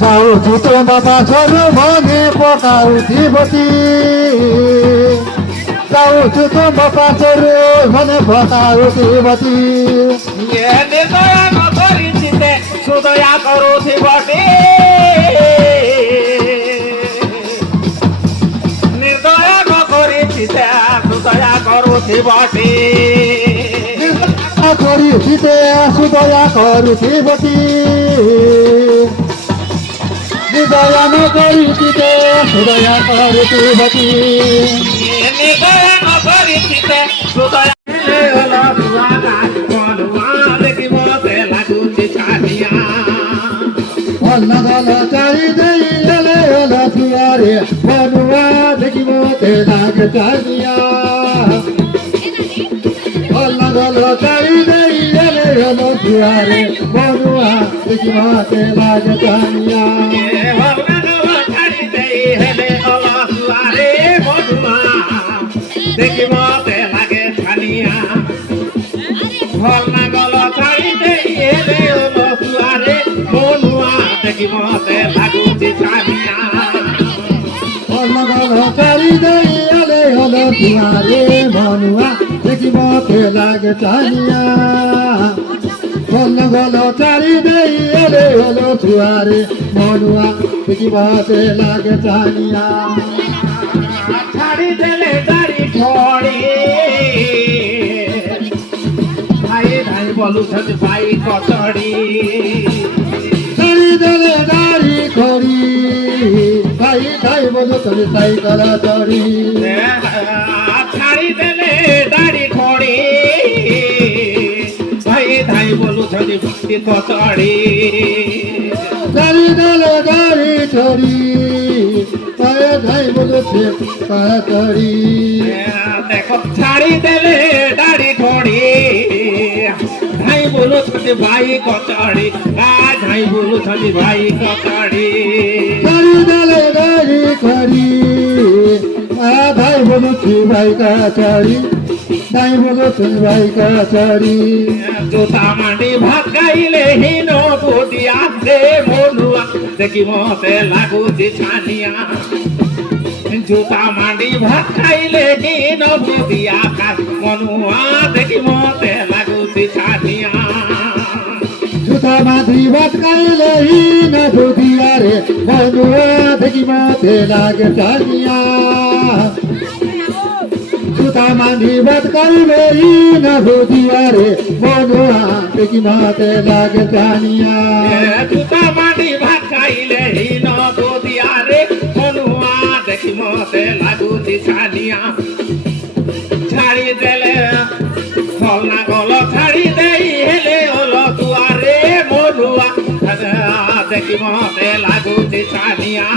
যাওছি তোমা পাছর মনে পকাউছি বতি যাওছি তোমা পাছর মনে পকাউছি বতি ନିର୍ଦୟ ନ କରିଛିତେ ସୁଦୟା କରୁଥିବଟି ନିର୍ଦୟ ନ କରିଛିତେ ସୁଦୟା କରୁଥିବଟି କରିছিতে সুদয়া କରୁছি বতি নিদয়া ন কৰিছিতে সুদয়া କରୁছি বতি ନିର୍ଦୟ ନ କରିଛିତେ ସୁଦୟା ଦେଖିବ ସେ ଲାଗୁଛି ଛାନିଆ অল্লাহ চারি দেই এলে এলা দুয়ারে বনুয়া দেখিব তে লাগে চানিয়া অল্লাহ চারি দেই এলে এলা দুয়ারে বনুয়া দেখিব তে লাগে চানিয়া ଦେଖିବ ସେ ଲାଗେ ଛାନିଆ ଭଲ ନାଗଲ ଛାଡ଼ି ଦେଇ ହେଲେ ସୁଆରେ ବନୁଆ ଦେଖିବ ସେ ଲାଗୁଛି ଛାନିଆ অল্লাহ চারি দেই এলে এলা দুয়ারে বনুয়া দেখিব তে লাগে চানিয়া অল্লাহ চারি দেই এলে এলা দুয়ারে বনুয়া দেখিব তে লাগে চানিয়া ছাড়ি দেলে দাড়ি ছড়ি ভাই ভাই বলুଛନ୍ତି ভাই কচড়ি ছাড়ি দেলে দাড়ি খড়ি ভাই ভাই বলুଛନ୍ତି সাইকেল চড়ি ছাড়ি দেলে দাড়ি খড়ি ভাই ভাই বলুଛନ୍ତି ভাই কচড়ি ছাড়ি দেলে দাড়ি ছড়ি ভাই ভাই বলুছে চড়ি দেখো ছাড়ি দেলে দাড়ি খড়ি ভাই বলুଛନ୍ତି ভাই কচড়ি ভাই বলুଛନ୍ତି ভাই কচড়ি ছাড়ি দেলে দাড়ি খড়ি ভাই বলুছি ভাই চড়ি ভাই বলুছি ভাই চড়ি জোতা মাটি ভাত খাইলে হীন বুদিয়া দে মনুয়া দেখি মতে লাগুছি ছানিয়া জোতা মাটি ভাত খাইলে হীন বুদিয়া মনুয়া দেখি মতে লাগুছি ছানিয়া জুতা মাঝি ভাত খাইলে হীন বুদিয়া রে মনুয়া দেখি মতে লাগে ছানিয়া জুতা মাঝি ভাত খাইলে হীন বুদিয়া রে মনুয়া দেখি মতে লাগে ছানিয়া জোতা মাটি ভাত খাইলে হীন বুদিয়া রে মনুয়া দেখি মতে লাগুছি ছানিয়া ছাড়ি দেলে ফল না গল ছাড়ি দেই হেলে হলো দুয়ারে মনুয়া দেখি মতে লাগুছি ছানিয়া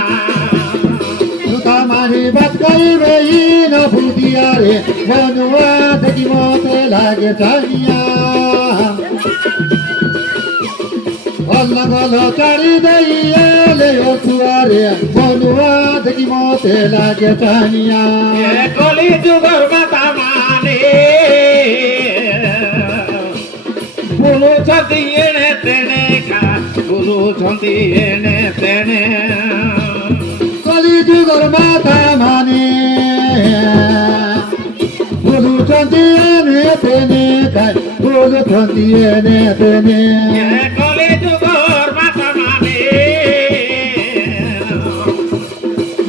জুতা মাঝি ভাত খাইলে হীন বুদিয়া রে মনুয়া দেখি মতে লাগে ছানিয়া অল্লাহ চারি দেই এলে দুয়ারে বনুয়া দেখি মতে লাগে ছানিয়া কলি যুগর মাতা মানে বুলুଛନ୍ତି এনে তেনে বুলুଛନ୍ତି এনে তেনে কলি যুগর মাথা মানে বলুଛନ୍ତି এনে তেনে খাই বলুଛନ୍ତି এনে তেনে কলি যুগর মাতা মানে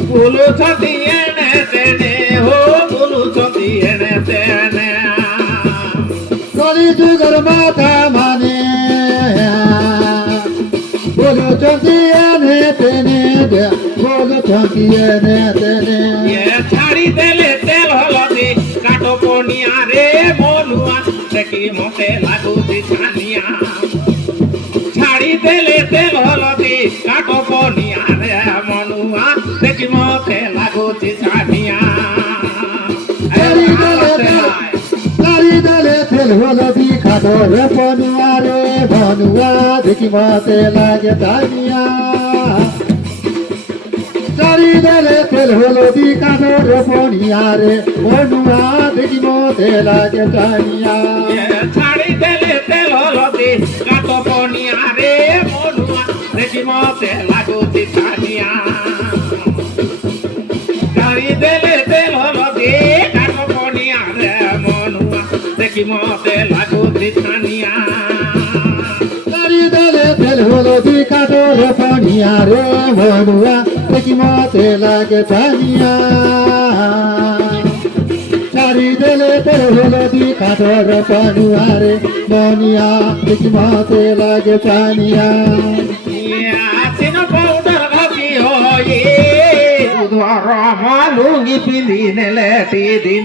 বুলুଛନ୍ତି এনে তেনে হো বুলুଛନ୍ତି এনে তেনে কলি যুগর মাথা মানে বলুଛନ୍ତି এনে তেনে বলুଛନ୍ତି এনে তেনে ছাড়ি দেলে তেল হলদি কাটো পনিয়া রে মনুয়া দেখি মতে লাগুছি ছানিয়া ছাড়ি দেলে তেল হলদি কাটো পনিয়া রে মনুয়া দেখি মতে লাগুছি ছানিয়া চারি দেলে তেল হলদি খাটো রে বনুয়া রে বনুয়া দেখি মতে লাগে ছানিয়া চারি দেলে তেল হলদি কাটো রে বনিয়া রে বনুয়া দেখি মতে লাগে ছানিয়া ছাড়ি দেলে তেল হলদি কাটো পনিয়া রে মনুয়া মতে লাগুতি ছানিয়া ছাড়ি দেলে তেল হলদি কাটো পনিয়া রে মনুয়া দেখি মতে লাগুতি ছানিয়া তারি দলে তেল হলদি কাটো রে পানিয়া রে মনুয়া দেখি মতে লাগে ছানিয়া চারি দলে তেল হলদি কাটো রে পানুয়া রে মনিয়া দেখি মতে লাগে ছানিয়া আসিন পাউডার ঘষি হয়ে ধর মালুঙ্গি পিঁধি নেলে দিন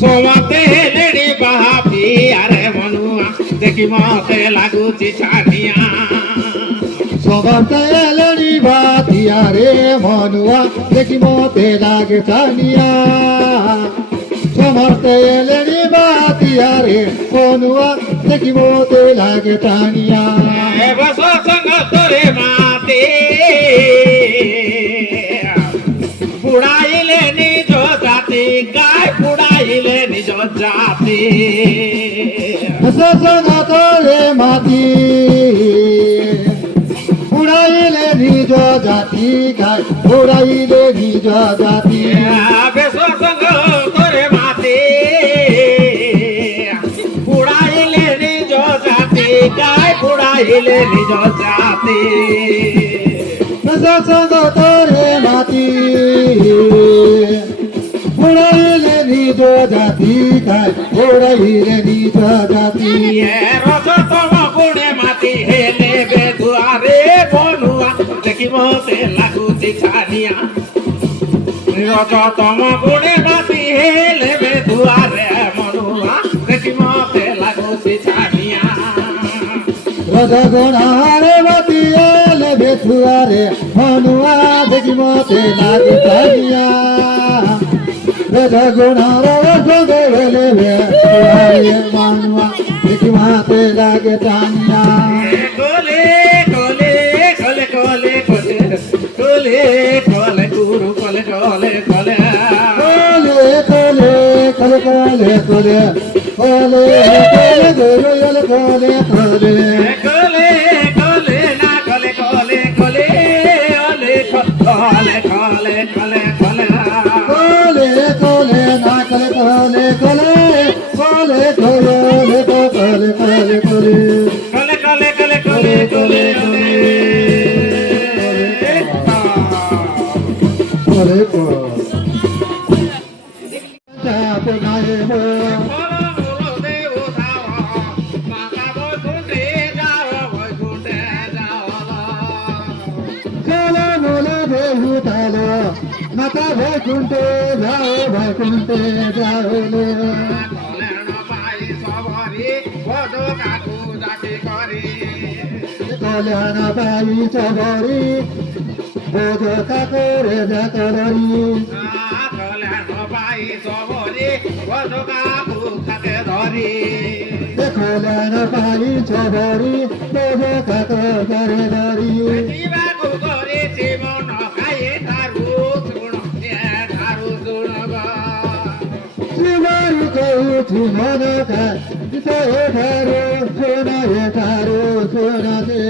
সোমতে লেডি বাহাপি আরে মনুয়া দেখি মতে লাগুছি ছানিয়া সমর্থ এলনি বাতিয়া রে মনুয়া দেখি মতে লাগে ছানিয়া সমর্থ এলনি বাতিয়া রে মনুয়া দেখি মতে লাগে ছানিয়া বস সঙ্গ তোরে মাতে বুড়াইলে নিজ জাতি গায় বুড়াইলে নিজ জাতি সসনতরে মাতি উড়াইলে নিজ জাতি গায় উড়াইলে নিজ জাতি বেশ সঙ্গ তোরে মাতে বুড়াইলে নিজ জাতি গায় বুড়াইলে নিজ জাতি সসনতরে মাতি উড়াইলে নিজ জাতি গায় উড়াইলে নিজ জাতি রস তম গুণে মাতি হেলে বেদুয়ারে বনুয়া দেখি মতে লাগুছি ছানিয়া রস তম গুণে মাতি হেলে বেদুয়ারে মনুয়া দেখি মতে লাগুছি ছানিয়া রজগুণারে মাতি এলে বেথুয়ারে মনুয়া দেখি মতে লাগে ছানিয়া রজগুণারে সঙ্গে এলে বেথুয়ারে মনুয়া দেখি মতে লাগে ছানিয়া কোলে কোলে কোলে কোলে কোলে কোলে কোলে গুরু কোলে কোলে কোলে কোলে কোলে কোলে কোলে কোলে কোলে কোলে কোলে কোলে কোলে কোলে কোলে না কোলে কোলে কোলে ওলে কোলে কোলে কোলে কোলে কোলে কোলে না কোলে কোলে কোলে কোলে কোলে কোলে কোলে কোলে কোলে কোলে কোলে কোলে কোলে কোলে কোলে কোলে চাপে গায়ে মো চলো বলে দেহু তালো মাতা বৈকুণ্ঠে যাও বৈকুণ্ঠে যাও লে কল্যাণ পাই চবরি বোঝ কাকরে যা করি কল্যাণ পাই চবরি বোঝ কাকরে ধরি শ্রীবারু কৌঠি মন খায় ঠারো সোনা ঠারো সোনা দে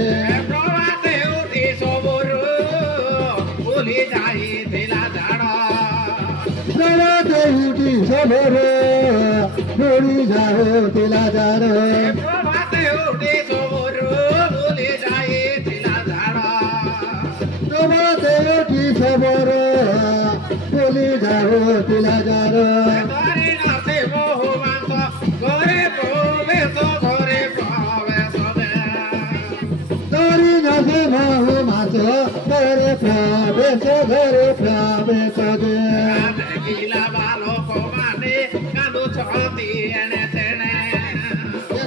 প্রভাতে উঠি সবর বড়ি যাও তিলা যার প্রভাতে উঠি সবর বলি যাও তিলা যার তরি নাচে মহু মাছ ঘরে প্রবেশ ঘরে প্রবেশ দে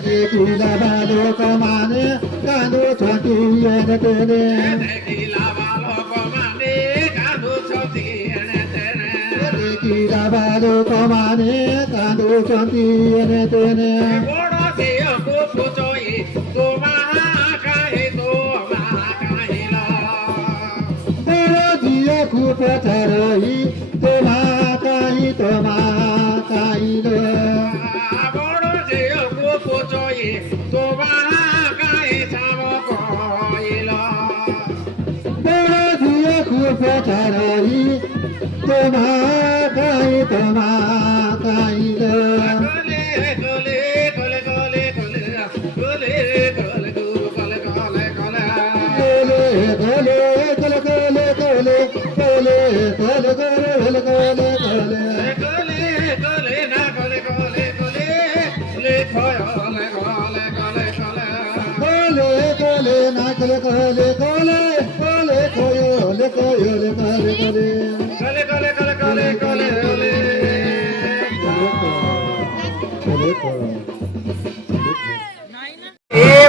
দেখিলা বালক মানে কাঁদো ছটি এনে তেনে দেখিলা বালক মানে কাঁদো ছটি এনে তেনে বড় ঝিয়ে খুব ছাড়ি তোমা কাই খাইল কাই তোমা কাই তোমা কাই গো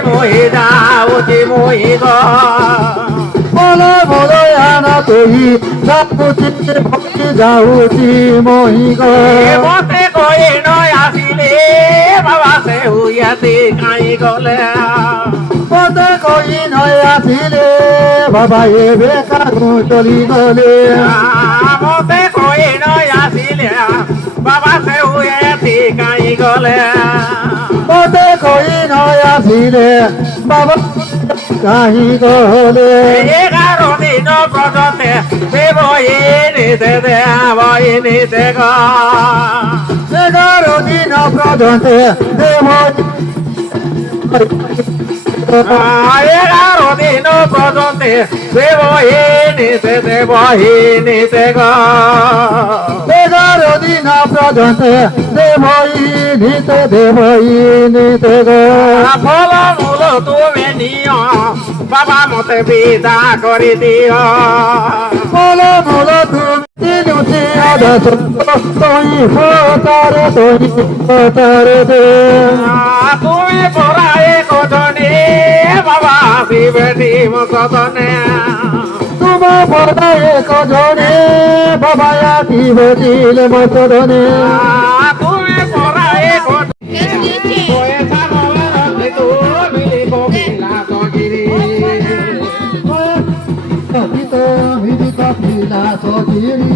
মহিদা অতি মহিগা বলে বলে আনা তুই যাচ্ছি ভক্তি যাচ্ছি মহি গো মতে কই নয় আসিলে বাবা সে হুইয়াতে কাই গলে পদে কই নয় আসিলে বাবা এ বেকারু চলি গলে মতে কই নয় আসিলে বাবা সে হুইয়াতে কাই গলে পদে কই নয় আসিলে বাবা কাহি গলে 11 দিন পর্যন্ত সে বই নিতে দেব নিতে গা 11 দিন পর্যন্ত দেব 11 দিন পর্যন্ত দেব নিতে গা 11 দিন পর্যন্ত দেবই নিতে গো ফল মূল তুমি নিও বাবা মতে বিদা করে দিও ফল মূল তুমি নুচি আদত তুই ফতারে দে তুমি পড়াই কতনে বাবা শিবেটি মতনে তোমা পদায় কজনে বাবা কি বটিল মতনে তুমি পড়াই কতনে পয়সা বলে তুমি কপিলা তগিরি কপিতো হিদি কপিলা সগিরি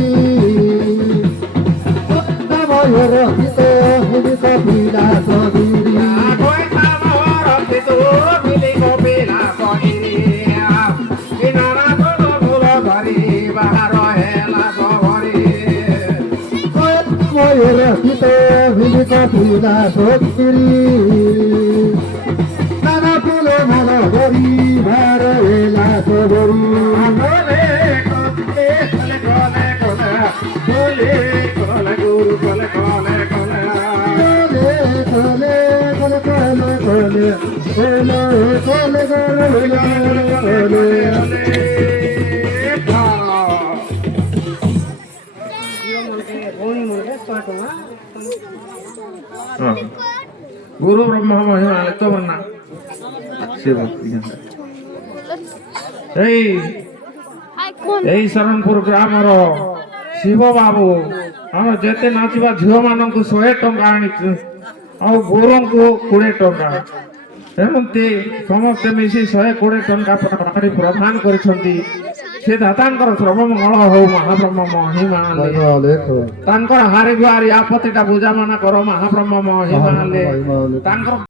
নময়র হিতো হিদি কপিলা সগিরি পয়সা বলে তুমি কপিলা তগিরি ইনারা তো ভুল ধরি বাহার হেলা সবরি ময়ূর হিতো হিদি কপিলা সগিরি নানা ফুল মন হরি ভার এলা সবরি গুরু ব্রহ্মা মহিমা লিখতে পার না এই ଶରଣପୁର ଗ୍ରାମର ଶିବ ବାବୁ ଆମେ ଯେତେ ନାଚିବା ଝିଅ ମାନଙ୍କୁ 100 ଟଙ୍କା ଆଣିଛୁ ଆଉ ଗୁରୁଙ୍କୁ 20 ଟଙ୍କା ଏମିତି ସମସ୍ତେ ମିଶି 120 ଟଙ୍କା ପ୍ରଦାନ କରିଛନ୍ତି ସେ ଦାତାଙ୍କର ସର୍ବମଙ୍ଗଳ ହଉ ମହାବ୍ରହ୍ମ ମହିମା ତାଙ୍କର ହାରି ଗୁହାରି ଆପତ୍ତିଟା ବୁଝାମଣା କର ମହାବ୍ରହ୍ମ ମହିମା ତାଙ୍କର